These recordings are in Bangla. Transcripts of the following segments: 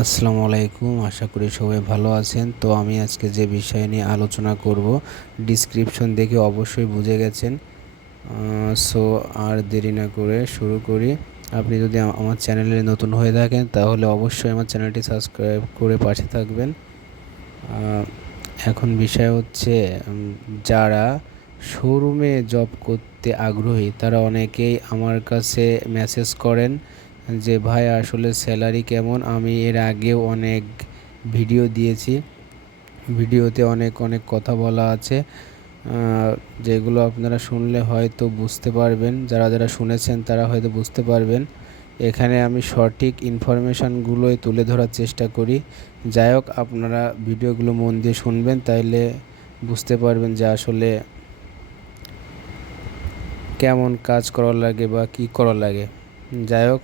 আসসালামু আলাইকুম, আশা করি সবাই ভালো আছেন। তো আমি আজকে যে বিষয় নিয়ে আলোচনা করব ডিসক্রিপশন দেখে অবশ্যই বুঝে গেছেন। সো আর দেরি না করে শুরু করি। আপনি যদি আমার চ্যানেলে নতুন হয়ে থাকেন, তাহলে অবশ্যই আমার চ্যানেলটি সাবস্ক্রাইব করে পাশে থাকবেন। এখন বিষয় হচ্ছে যারা শোরুমে জব করতে আগ্রহী, তারা অনেকেই আমার কাছে মেসেজ করেন যে, ভাই, আসলে স্যালারি কেমন? আমি এর আগেও অনেক ভিডিও দিয়েছি। ভিডিওতে অনেক অনেক কথা বলা আছে। যেগুলো আপনারা শুনলে হয়তো বুঝতে পারবেন। যারা যারা শুনেছেন, তারা হয়তো বুঝতে পারবেন। এখানে আমি সঠিক ইনফরমেশানগুলোই তুলে ধরার চেষ্টা করি। যাই হোক, আপনারা ভিডিওগুলো মন দিয়ে শুনবেন, তাইলে বুঝতে পারবেন যে, আসলে কেমন কাজ করা লাগে বা কি করা লাগে। যাই হোক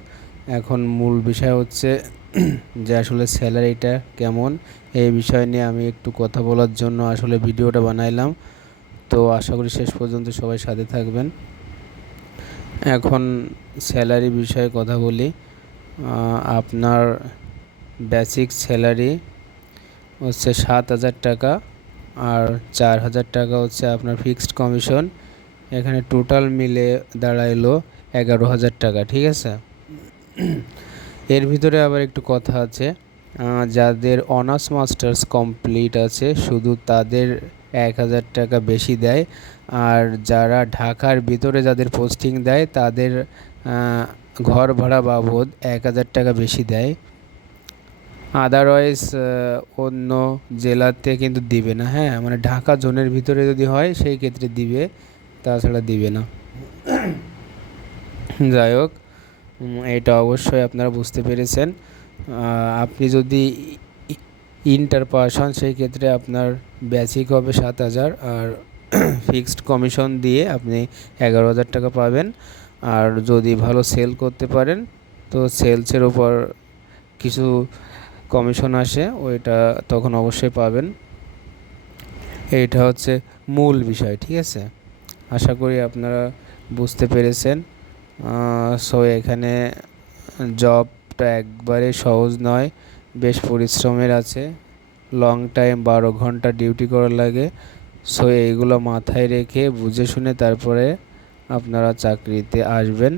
এখন মূল বিষয় হচ্ছে যে আসলে স্যালারিটা কেমন, এই বিষয় নিয়ে আমি একটু কথা বলার জন্য আসলে ভিডিওটা বানাইলাম। তো আশা করি শেষ পর্যন্ত সবাই সাথে থাকবেন। এখন স্যালারি বিষয়ে কথা বলি। আপনার বেসিক স্যালারি হচ্ছে সাত হাজার টাকা আর চার হাজার টাকা হচ্ছে আপনার ফিক্সড কমিশন। এখানে টোটাল মিলে দাঁড়াইলো এগারো হাজার টাকা, ঠিক আছে? এর ভিতরে আবার একটু কথা আছে। যাদের অনার্স মাস্টার্স কমপ্লিট আছে, শুধু তাদের এক হাজার টাকা বেশি দেয়। আর যারা ঢাকার ভিতরে যাদের পোস্টিং দেয়, তাদের ঘর ভাড়া বাবদ এক হাজার টাকা বেশি দেয়। আদারওয়াইজ অন্য জেলাতে কিন্তু দিবে না হ্যাঁ? মানে ঢাকা জোনের ভিতরে যদি হয়, সেই ক্ষেত্রে দিবে, তাছাড়া দিবে না। যাই হোক। এটা অবশ্যই আপনারা বুঝতে পেরেছেন। আপনি যদি ইন্টার পাস হন সেই ক্ষেত্রে আপনার বেসিক হবে সাত হাজার আর ফিক্সড কমিশন দিয়ে আপনি এগারো হাজার টাকা পাবেন। আর যদি ভালো সেল করতে পারেন, তো সেলসের উপর কিছু কমিশন আসে, ওইটা তখন অবশ্যই পাবেন। এইটা হচ্ছে মূল বিষয়, ঠিক আছে? আশা করি আপনারা বুঝতে পেরেছেন। সো এখানে জবটা একবারে সহজ নয়, বেশ পরিশ্রমের আছে। লং টাইম বারো ঘণ্টা ডিউটি করা লাগে। সো এইগুলো মাথায় রেখে, বুঝে শুনে তারপরে আপনারা চাকরিতে আসবেন।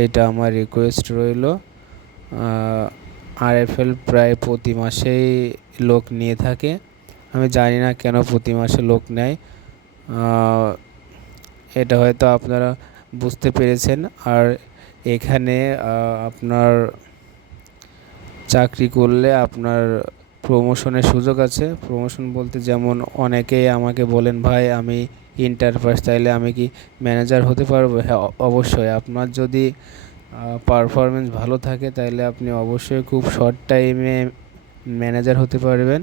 এইটা আমার রিকোয়েস্ট রইল। আরএফএল প্রায় প্রতি মাসেই লোক নিয়ে থাকে। আমি জানি না কেন প্রতি মাসে লোক নেয়। এটা হয়তো আপনারা বুঝতে পেরেছেন। আর এখানে আপনার চাকরি করলে আপনার প্রমোশনের সুযোগ আছে। প্রমোশন বলতে যেমন অনেকেই আমাকে বলেন, ভাই, আমি ইন্টার পাস তাইলে আমি কি ম্যানেজার হতে পারব? হ্যাঁ অবশ্যই। আপনার যদি পারফরমেন্স ভালো থাকে তাহলে আপনি অবশ্যই খুব শর্ট টাইমে ম্যানেজার হতে পারবেন।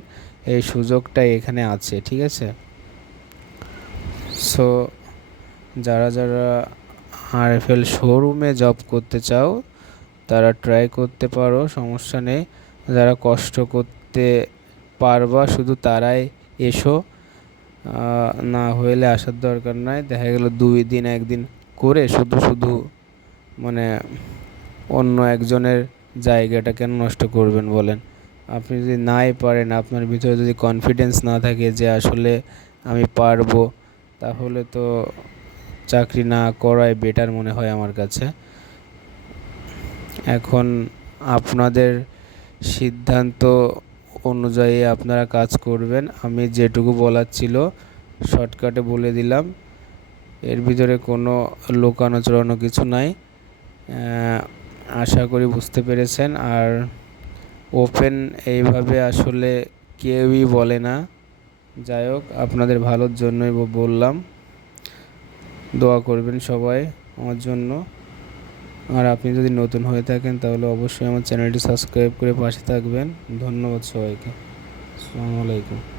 এই সুযোগটা এখানে আছে, ঠিক আছে? সো যারা যারা আরএফএল শোরুমে জব করতে চাও, তারা ট্রাই করতে পারো, সমস্যা নেই। যারা কষ্ট করতে পারবা, শুধু তারাই এসো। না হইলে আসার দরকার নাই। দেখা গেল দুই দিন, একদিন করে শুধু শুধু মানে অন্য একজনের জায়গাটা কেন নষ্ট করবেন বলেন। আপনি যদি নাই পারেন, আপনার ভিতরে যদি কনফিডেন্স না থাকে যে আসলে আমি পারব, তাহলে তো চাকরি না করাই বেটার মনে হয় আমার কাছে। এখন আপনাদের সিদ্ধান্ত অনুযায়ী আপনারা কাজ করবেন। আমি যেটুকু বলার ছিল শর্টকাটে বলে দিলাম। এর ভিতরে কোনো লোকানো চড়ানো কিছু নাই। আশা করি বুঝতে পেরেছেন। আর ওপেন এইভাবে আসলে কেউই বলে না। যাই হোক, আপনাদের ভালোর জন্যই বললাম। দোয়া করবেন সবাই আমার জন্য। আর আপনি যদি নতুন হয়ে থাকেন, তাহলে অবশ্যই আমার চ্যানেলটি সাবস্ক্রাইব করে পাশে থাকবেন। ধন্যবাদ সবাইকে। আসসালামু আলাইকুম।